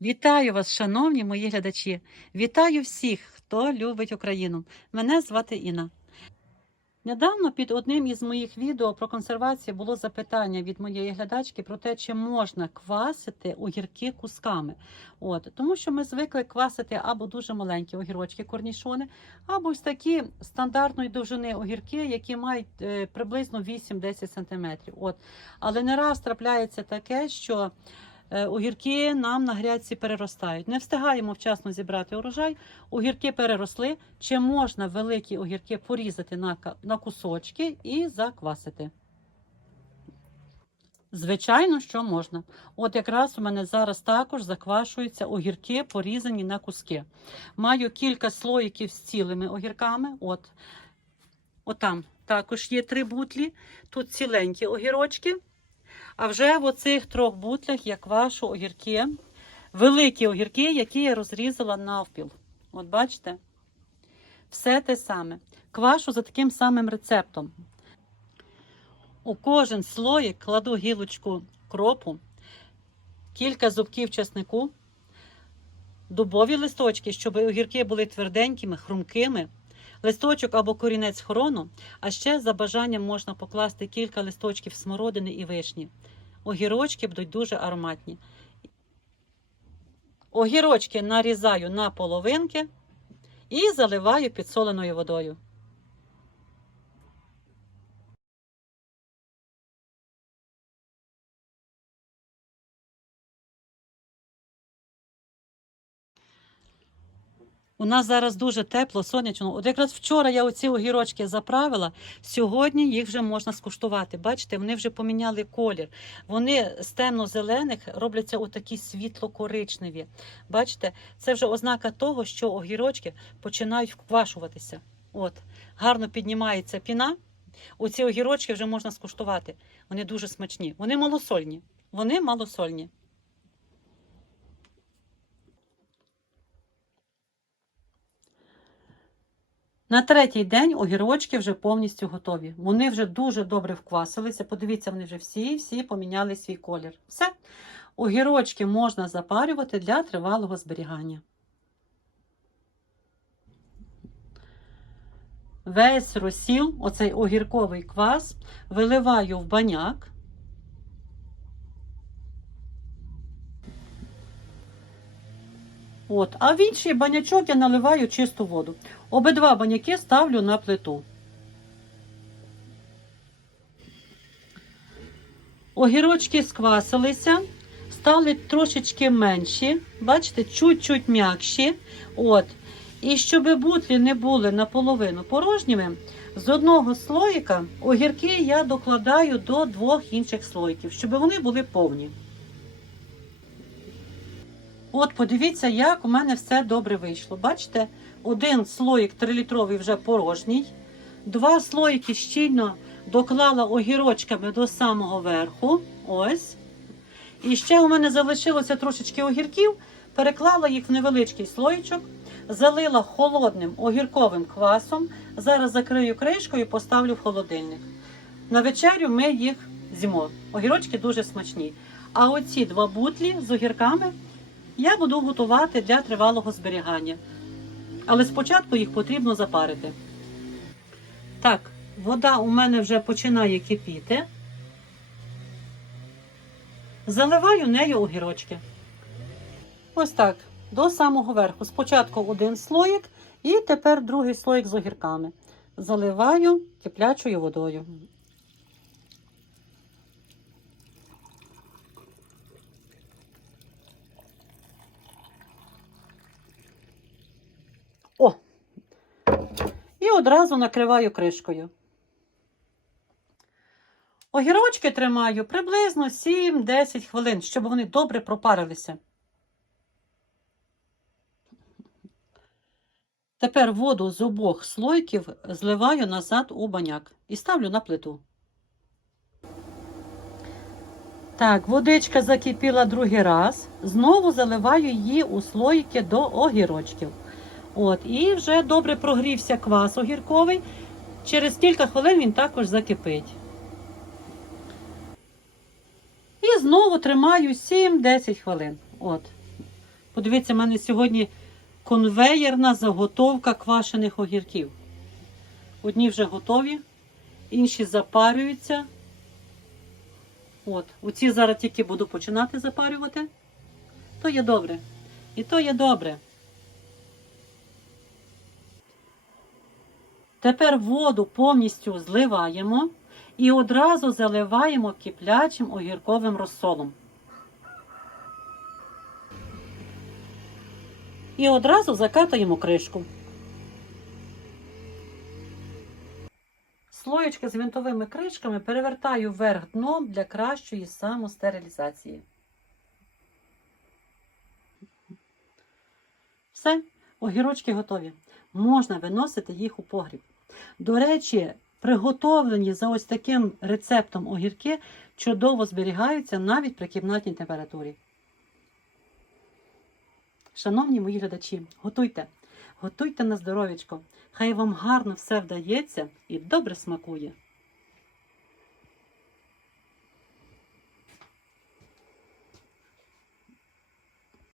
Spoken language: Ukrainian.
Вітаю вас, шановні мої глядачі! Вітаю всіх, хто любить Україну. Мене звати Інна. Недавно під одним із моїх відео про консервацію було запитання від моєї глядачки про те, чи можна квасити огірки кусками. От, тому що ми звикли квасити або дуже маленькі огірочки, корнішони, або ось такі стандартної довжини огірки, які мають е, приблизно 8-10 см. От. Але не раз трапляється таке, що Огірки нам на грядці переростають. Не встигаємо вчасно зібрати урожай. Огірки переросли. Чи можна великі огірки порізати на, на кусочки і заквасити? Звичайно, що можна. От якраз у мене зараз також заквашуються огірки, порізані на куски. Маю кілька слоїків з цілими огірками. От. Отам також є три бутлі. Тут ціленькі огірочки. А вже в оцих трьох бутлях я квашу огірки, великі огірки, які я розрізала навпіл. От бачите? Все те саме. Квашу за таким самим рецептом. У кожен слоїк кладу гілочку кропу, кілька зубків чеснику, дубові листочки, щоб огірки були тверденькими, хрумкими, листочок або корінець хрону, а ще за бажанням можна покласти кілька листочків смородини і вишні. Огірочки будуть дуже ароматні. Огірочки нарізаю на половинки і заливаю підсоленою водою. У нас зараз дуже тепло, сонячно. От якраз вчора я оці огірочки заправила, сьогодні їх вже можна скуштувати. Бачите, вони вже поміняли колір. Вони з темно-зелених робляться отакі світло-коричневі. Бачите, це вже ознака того, що огірочки починають вквашуватися. От, гарно піднімається піна. Оці огірочки вже можна скуштувати. Вони дуже смачні. Вони малосольні. Вони малосольні. На третій день огірочки вже повністю готові. Вони вже дуже добре вквасилися. Подивіться, вони вже всі всі поміняли свій колір. Все. Огірочки можна запарювати для тривалого зберігання. Весь розсіл, оцей огірковий квас, виливаю в баняк. От, а в інший банячок я наливаю чисту воду. Обидва баняки ставлю на плиту. Огірочки сквасилися, стали трошечки менші, бачите, чуть-чуть м'якші. От. І щоб бутлі не були наполовину порожніми, з одного слоїка огірки я докладаю до двох інших слоїків, щоб вони були повні. От, подивіться, як у мене все добре вийшло. Бачите, один слоїк 3-літровий вже порожній, два слоїки щільно доклала огірочками до самого верху. Ось. І ще у мене залишилося трошечки огірків, переклала їх в невеличкий слоїчок, залила холодним огірковим квасом. Зараз закрию кришкою і поставлю в холодильник. На вечерю ми їх з'їмо. Огірочки дуже смачні. А оці два бутлі з огірками я буду готувати для тривалого зберігання. Але спочатку їх потрібно запарити. Так, вода у мене вже починає кипіти. Заливаю нею огірочки. Ось так, до самого верху. Спочатку один слоїк і тепер другий слоїк з огірками. Заливаю киплячою водою. О! І одразу накриваю кришкою. Огірочки тримаю приблизно 7-10 хвилин, щоб вони добре пропарилися. Тепер воду з обох слойків зливаю назад у баняк і ставлю на плиту. Так, водичка закипіла другий раз. Знову заливаю її у слоїки до огірочків. От, і вже добре прогрівся квас огірковий. Через кілька хвилин він також закипить. І знову тримаю 7-10 хвилин. От. Подивіться, в мене сьогодні конвеєрна заготовка квашених огірків. Одні вже готові, інші запарюються. От, оці зараз тільки буду починати запарювати. То є добре. І то є добре. Тепер воду повністю зливаємо і одразу заливаємо киплячим огірковим розсолом. І одразу закатуємо кришку. Слоєчки з винтовими кришками перевертаю вверх дном для кращої самостерилізації. Все, огірочки готові. Можна виносити їх у погріб. До речі, приготовлені за ось таким рецептом огірки чудово зберігаються навіть при кімнатній температурі. Шановні мої глядачі, готуйте, готуйте на здоров'ячко. Хай вам гарно все вдається і добре смакує.